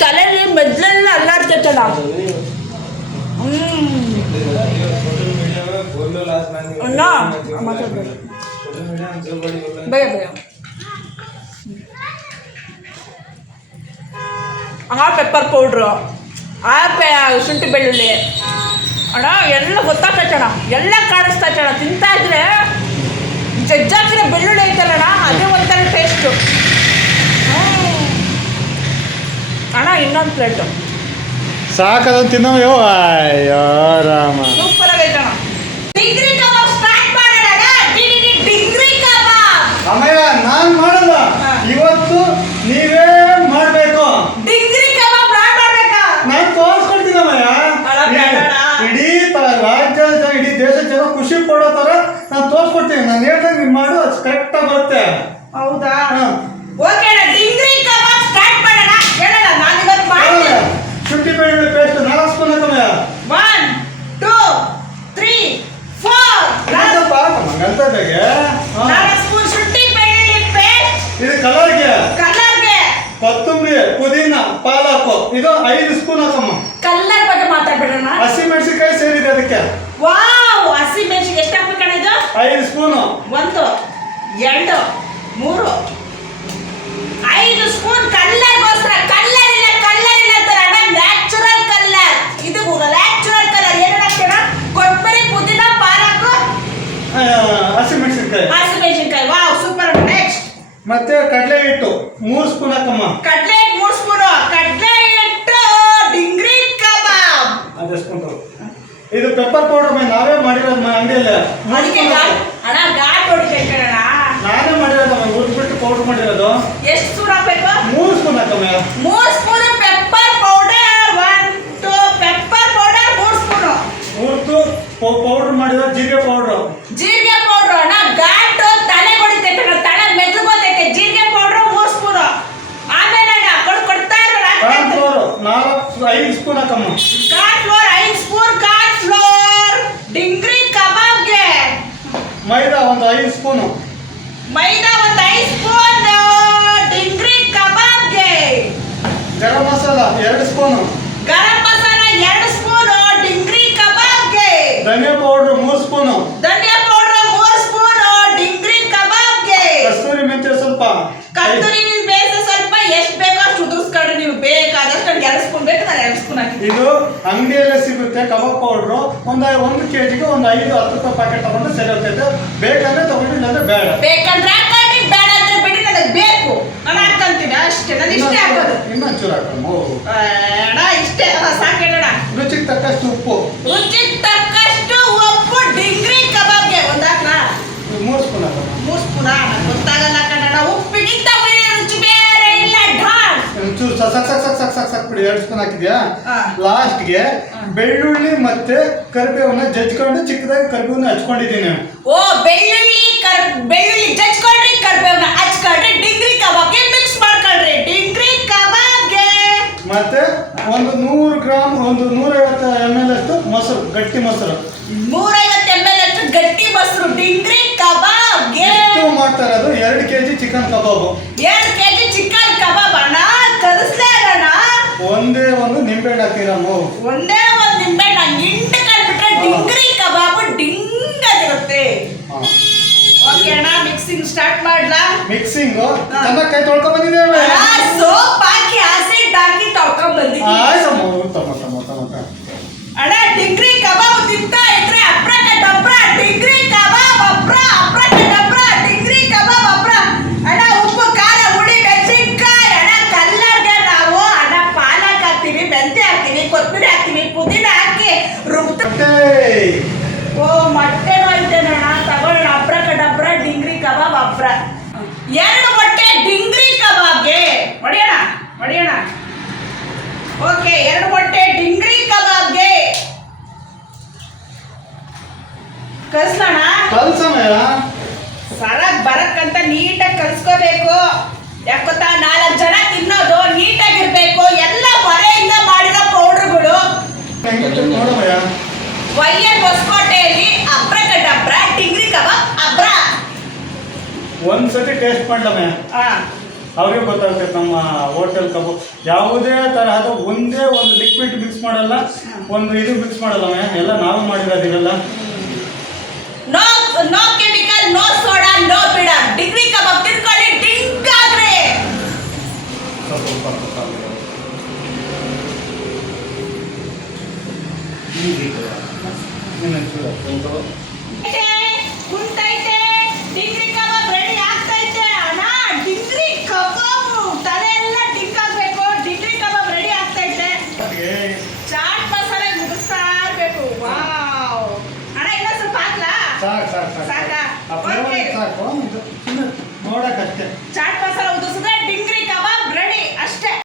ತಲೆಯಲ್ಲಿ ಮೆದ್ಲೆಲ್ಲ ಅಲ್ಲಾಡ್ತೈತಲ್ಲ. ಬೇಗ ಬೇಗ ಪೆಪ್ಪರ್ ಪೌಡ್ರು, ಶುಂಠಿ ಬೆಳ್ಳುಳ್ಳಿ ಅಣ್ಣ ಎಲ್ಲ ಗೊತ್ತಾಗ್ತೈತಣ್ಣ, ಎಲ್ಲ ಕಾಣಿಸ್ತೈತಣ್ಣ. ತಿಂತಾ ಇದ್ರೆ ಜಜ್ಜಾಕಿರೋ ಬೆಳ್ಳುಳ್ಳಿ ಐತಲ್ಲಣ್ಣ, ಅದೇ ಒಂಥರ ಟೇಸ್ಟು. ಅಣ್ಣ ಇನ್ನೊಂದು ಪ್ಲೇಟು ಸಾಕದ ತಿನ್ನೋ. ಅಯ್ಯೋ ರಾಮ, ಸೂಪರ್ ಆಗೈತಣ್ಣ. ಡಿಂಗ್ರಿ ಕಬಾಬ್ ಸ್ಟಾರ್ಟ್ ಮಾಡೋಣ. ಡಿಂಗ್ರಿ ಕಬಾಬ್ ಅಮ್ಮಯ್ಯ ನಾನು ಮಾಡಲ್ಲ, ಇವತ್ತು ನೀವೇ ಮಾಡಬೇಕು. ಡಿಂಗ್ರಿ ಕಬಾಬ್ ನಾನು ಮಾಡ್ಬೇಕಾ? ನಾನು ತೋರಿಸ್ಕೊಡ್ತೀನಿ ಅಮ್ಮಯ್ಯ. ಇಡೀ ರಾಜ್ಯ, ಇಡೀ ದೇಶದ ಜನ ಖುಷಿ ಪಡೋ ಥರ ನಾನು ತೋರಿಸ್ಕೊಡ್ತೀನಿ. ನಾನು ಹೇಳ್ದಂಗೆ ನೀವು ಮಾಡು, ಅದು ಕರೆಕ್ಟಾಗಿ ಬರುತ್ತೆ. ಹೌದಾ? ಓಕೆ ಅಣ್ಣ, ಡಿಂಗ್ರಿ ಕಬಾಬ್ ಸ್ಟಾರ್ಟ್ ಮಾಡೋಣ. ಹೇಳೋಣ, ನಾನು ಇವತ್ತು ಮಾಡ್ತೀನಿ. ಶುಂಠಿ ಬೆಳ್ಳುಳ್ಳಿ ಪೇಸ್ಟ್ 4 ಸ್ಪೂನ್ ಹಾಕಮ್ಮಯ್ಯ. 1 2 3 4 4 ಸ್ಪೂನ್ ಶುಂಠಿ ಬೆಳ್ಳುಳ್ಳಿ ಪೇಸ್ಟ್. ಇದು ಕಲರ್ಗೆ ಕೊತ್ತಂಬರಿ, ಪುದೀನ, ಪಾಲಕು ಇದು 5 ಸ್ಪೂನ್ ಹಾಕಮ್ಮ. ಕಲ್ಲರ್ ಬಗ್ಗೆ ಮಾತಾಡ್ಬೇಡಣ್ಣ. ಹಸಿ ಮೆಣಸಿನಕಾಯಿ ಸೇರಿದೆ ಅದಕ್ಕೆ. ವಾವ್, ಹಸಿ ಮೆಣಸಿನ ಎಷ್ಟು ಹಾಕ್ಬೇಕಣ್ಣ ಇದು? 5 ಸ್ಪೂನ್. 1 2 3 5 ಸ್ಪೂನ್. ಕಲ್ಲರ್ಗೋಸ್ಕರ. ಕಲ್ಲರ್ ಇಲ್ಲ ಅಂತಾರೆ ಅಣ್ಣ, ನ್ಯಾಚುರಲ್ ಕಲ್ಲರ್. ಇದು ನ್ಯಾಚುರಲ್ ಕಲರ್. ಏನೇನು ಹಾಕ್ತೀರಾ? ಕೊತ್ತಂಬರಿ, ಪುದೀನ, ಪಾಲಕು, ಹಸಿ ಮೆಣಸಿನಕಾಯಿ. Wow, super. ನೆಕ್ಸ್ಟ್ ಮತ್ತೆ ಕಡಲೆ ಹಿಟ್ಟು 3 ಸ್ಪೂನ್ ಹಾಕಮ್ಮ. ಕಡಲೆ ಹಿಟ್ಟು 3 ಸ್ಪೂನ್. ಕಡಲೆ ಹಿಟ್ಟು ಡಿಂಗ್ರಿ ಕಬಾಬ್. ಅದೇ ಸ್ಪೂನ್. ಇದು ಪೆಪ್ಪರ್ ಪೌಡರ್ ನಾವೇ ಮಾಡಿರೋದು ಅಂಗಡಿಯಲ್ಲಿ. ಅಣ್ಣ ಘಾಟ್ ಹೊಡಿತೈತೆ ಅಣ್ಣ. ನಾನೇ ಮಾಡಿರೋದು, ಹುರ್ಬಿಟ್ಟು ಪೌಡರ್ ಮಾಡಿರೋದು. ಎಷ್ಟು ಸ್ಪೂನ್ ಹಾಕ್ಬೇಕು? 3 ಸ್ಪೂನ್ ಹಾಕಮ್ಮ. 3 spoon pepper powder. 1 2 pepper powder 3 spoon. ಹುರ್ದು ಪೌಡರ್ ಮಾಡಿರೋ ಜೀರಿಗೆ ಪೌಡರ್. ಜೀರಿಗೆ ಪೌಡರ್ ಅಣ್ಣ ಘಾಟ್ ತಲೆ ಹೊಡಿತೈತೆ, ತಲೆ ಮೆದ್ದುಗೋತೈತೆ. ಜೀರಿಗೆ ಪೌಡರ್ 3 ಸ್ಪೂನ್. ಆಮೇಲೆ ಅಣ್ಣ ಕೊಡ್ತಾ ಇರೋಣ. ಕಾರ್ನ್ ಫ್ಲೋರ್ 5 ಸ್ಪೂನ್ ಹಾಕಮ್ಮ. Corn flour 5 spoon. Corn flour ಡಿಂಗ್ರಿ ಕಬಾಬ್ಗೆ. ಮೈದಾ 5 ಸ್ಪೂನ್. ಮೈದಾ 5 ಸ್ಪೂನ್ ಡಿಂಗ್ರಿ ಕಬಾಬ್ಗೆ. ಗರಂ ಮಸಾಲ 2 ಸ್ಪೂನ್. ಗರಂ ಮಸಾಲ 2 ಸ್ಪೂನ್ ಡಿಂಗ್ರಿ ಕಬಾಬ್ಗೆ. ಧನಿಯಾ ಪೌಡರ್ 3 ಸ್ಪೂನ್. ಧನಿಯಾ ಪೌಡರ್ 3 ಸ್ಪೂನ್ ಡಿಂಗ್ರಿ ಕಬಾಬ್ಗೆ. ಕಸ್ತೂರಿ ಮೆಂತ್ಯ ಸ್ವಲ್ಪ. ಕಸ್ತೂರಿ ಬೇಯಿಸಿ ಸ್ವಲ್ಪ ಎಷ್ಟು ಬೇಕೋ ಅಷ್ಟು ಉದುರಿಸ್ಕೊಂಡ್ರೆ ನೀವು ಬೇಕಾದಷ್ಟು. 2 ಸ್ಪೂನ್ ಬೇಕು, ನಾನು 2 ಸ್ಪೂನ್ ಹಾಕಿ. ಇದು ಅಂಗಡಿಯಲ್ಲೇ ಸಿಗುತ್ತೆ ಕಬಾಬ್ ಪೌಡ್ರು. 1 ಕೆಜಿಗೆ 5-10 ರೂಪಾಯಿ ಪ್ಯಾಕೆಟ್ ತಗೊಂಡು ಸರಿ ಹೋಗ್ತೈತೆ. ಬೇಕಂದ್ರೆ ತಗೊಂಡು, ಇಲ್ಲಾಂದ್ರೆ ಬೇಡ. ಬೇಕಂದ್ರೆ ಹಾಕೊಳ್ಳಿ, ಬೇಡ ಅಂದ್ರೆ ಬಿಡಿ. ನನಗೆ ಬೇಕು, ನಾನು ಹಾಕೊಂತೀನಿ ಅಷ್ಟೇ. ನಾನು ಇಷ್ಟೇ ಹಾಕೋದು. ಇನ್ನೊಂದು ಚೂರು ಹಾಕಮ್ಮ. ಅಣ್ಣ ಇಷ್ಟೇ ಸಾಕೇಳಣ. ರುಚಿಗೆ ತಕ್ಕಷ್ಟು ಉಪ್ಪು. ರುಚಿಗೆ ತಕ್ಕಷ್ಟು ಉಪ್ಪು ಡಿಂಗ್ರಿ ಕಬಾಬ್ಗೆ. ಒಂದು ಹಾಕ್ಲಾ? 3 ಸ್ಪೂನ್ ಹಾಕಮ್ಮ. 3 ಸ್ಪೂನ್. ಗೊತ್ತಾಗಲ್ಲ ಕನ್ನಡ. ಉಪ್ಪಿಗಿಂತ ರುಚಿ ಬೇರೆ ಇಲ್ಲ. ಢಾಲ್ ಒಂಚೂರು ಸಾಕ್ ಬಿಡಿ. 2 ಸ್ಪೂನ್ ಹಾಕಿದ್ಯಾ? ಹಾ. ಲಾಸ್ಟ್ಗೆ ಬೆಳ್ಳುಳ್ಳಿ ಮತ್ತೆ ಕರಿಬೇವನ್ನ ಜಜ್ಕೊಂಡು ಚಿಕ್ಕದಾಗಿ ಕರಿಬೇವನ್ನ ಹಚ್ಕೊಂಡಿದ್ದೀನಿ. ಓ, ಬೆಳ್ಳುಳ್ಳಿ ಜಜ್ಕೊಳ್ರಿ, ಕರಿಬೇವನ್ನ ಹಚ್ಕೊಳ್ರಿ, ಡಿಂಗ್ರಿ ಕಬಾಬ್ಗೆ ಮಿಕ್ಸ್ ಮಾಡ್ಕೊಳ್ರಿ. ಡಿಂಗ್ರಿ ಕಬಾಬ್ಗೆ ಮತ್ತೆ 100 ಗ್ರಾಮ್ 150 ml ಅಷ್ಟು ಮೊಸರು, ಗಟ್ಟಿ ಮೊಸರು. 150 ml ಅಷ್ಟು ಗಟ್ಟಿ ಮೊಸರು ಡಿಂಗ್ರಿ ಕಬಾಬ್ಗೆ. ಮಾಡ್ತಾ ಇರೋದು 2 ಕೆಜಿ ಚಿಕನ್ ಕಬಾಬು. 2 ಕೆಜಿ ಚಿಕನ್ ಕಬಾಬ್ ಅಣ್ಣ. ಕಲಿಸ್ಲೇ ಅಣ್ಣ. ಒಂದೇ ಒಂದು ನಿಂಬೆಹಣ್ಣು ಹಾಕಿರಮ್ಮ. ಒಂದೇ ಒಂದು ನಿಂಬೆಹಣ್ಣು ಹಿಂಡು ಕಟ್ಬಿಟ್ರೆ ಡಿಂಗ್ರಿ ಕಬಾಬ್ ಡಿಂಗದಿರುತ್ತೆ. ಓಕೆ ಅಣ್ಣ, ಮಿಕ್ಸಿಂಗ್ ಸ್ಟಾರ್ಟ್ ಮಾಡ್ಲಾ? ಮಿಕ್ಸಿಂಗ್ ಚೆನ್ನಾಗಿ ಕೈ ತೊಳ್ಕೊಂಡ್ ಬಂದಿದ್ದೇವೆ. ಸೋಪ್ ಹಾಕಿ ಆಸಿಡ್ ಹಾಕಿ ತೊಳ್ಕೊಂಡ್ ಬಂದಿದ್ದೀವಿ. ಅಣ್ಣ ಡಿಂಗ್ರಿ ಕಬಾಬ್ ತಿಂತಾ ಇದ್ರೆ ಅಬ್ರ ಡಿಂಗ್ರಿ ಕಬಾಬ್ ಅಬ್ರ ಡಿಂಗ್ರಿ ಕಬಾಬ್ ಅಬ್ರ. ಅಣ್ಣ ಉಪ್ಪು, ಖಾರ, ಹುಳಿ, ಮೆಣಸಿನ್ಕಾಯಿ. ಅಣ್ಣ ಕಲ್ಲರ್ಗೆ ನಾವು ಅಣ್ಣ ಪಾಲಕ್ ಹಾಕ್ತೀವಿ, ಮೆಂತ್ಯ ಹಾಕ್ತೀವಿ, ಕೊತ್ತಂಬರಿ ಹಾಕ್ತೀವಿ, ಪುದೀನ ಹಾಕಿ ರುಬ್ಬಿಟ್ಟು. ಓ, ಮೊಟ್ಟೆ ಮಾಡ್ತೇನಣ್ಣ. ತಗೊಳ್ಳೋಣ. ಅಬ್ರ ಡಿಂಗ್ರಿ ಕಬಾಬ್ ಅಬ್ರ. 2 ಮೊಟ್ಟೆ ಡಿಂಗ್ರಿ ಕಬಾಬ್ಗೆ. ಹೊಡಿಯೋಣ. ಓಕೆ, 2 ಮೊಟ್ಟೆ ಡಿಂಗ್ರಿ ಕಬಾಬ್ಗೆ. ಕಲ್ಸಮಯ್ಯ. ಸರಾಗ್ ಬರಕ್ಕಂತ ನೀಟಾಗಿ ಕಲ್ಸ್ಕೋಬೇಕು. ಯಾಕೊತ್ತಾ, 4 ಜನ ತಿನ್ನೋದು ನೀಟಾಗಿರ್ಬೇಕು. ಎಲ್ಲ ಹೊರೆಯಿಂದ ಮಾಡಿರೋ ಪೌಡರ್ಗಳು. ನೋಡಮಯ್ಯ. ಹೊಸಕೋಟೆಯಲ್ಲಿ ಅಬ್ರ ಡಿಂಗ್ರಿ ಕಬಾಬ್ ಅಬ್ರ. ಒಂದ್ಸತಿ ಟೇಸ್ಟ್ ಮಾಡ್ಲಮ್ಮ, ಹಾ ಅವ್ರಿಗೆ ಗೊತ್ತಾಗ್ತದೆ ನಮ್ಮ ಹೋಟೆಲ್ ಕಬಾಬ್ ಯಾವುದೇ ತರಹದ ಒಂದೇ ಒಂದು ಲಿಕ್ವಿಡ್ ಮಿಕ್ಸ್ ಮಾಡಲ್ಲ, ಒಂದು ಇದು ಮಿಕ್ಸ್ ಮಾಡಲ್ಲಮ್ಮ, ಎಲ್ಲ ನಾವೇ ಮಾಡಿರೋದಿರಲ್ಲ. No no chemical, no soda, no ಬಿಡ. ಡಿಗ್ರಿ ಕಬಾಬ್ ತಿನ್ಕೊಳ್ಳಿ, ಡಿಂಗ್ ಆಗ್ರಿ. ಕುಂತೈತೆ, ಡಿಗ್ರಿ ಕಬಾಬ್ ರೆಡಿ ಆಗ್ತೈತೆ ಅಣ್ಣ. ಡಿಗ್ರಿ ಕಬಾಬ್ ತಲೆ ಎಲ್ಲ ಡಿಂಗ್ ಆಗ್ಬೇಕು. ಡಿಗ್ರಿ ಕಬಾಬ್ ರೆಡಿ ಆಗ್ತೈತೆ. ಚಾಟ್ ಮಸಾಲೆ ಮುಗಿಸ್ತಾ ಇರ್ಬೇಕು. ವಾವ್ ಅಣ್ಣ, ಇನ್ನೊಂದು ಸ್ವಲ್ಪ ಹಾಕ್ಲಾ? ಸಾಕು ಸಾಕು ಸಾಕಾ? ಸಾಕು, ನೋಡಕ್ಕಷ್ಟೇ. ಚಾಟ್ ಮಸಾಲ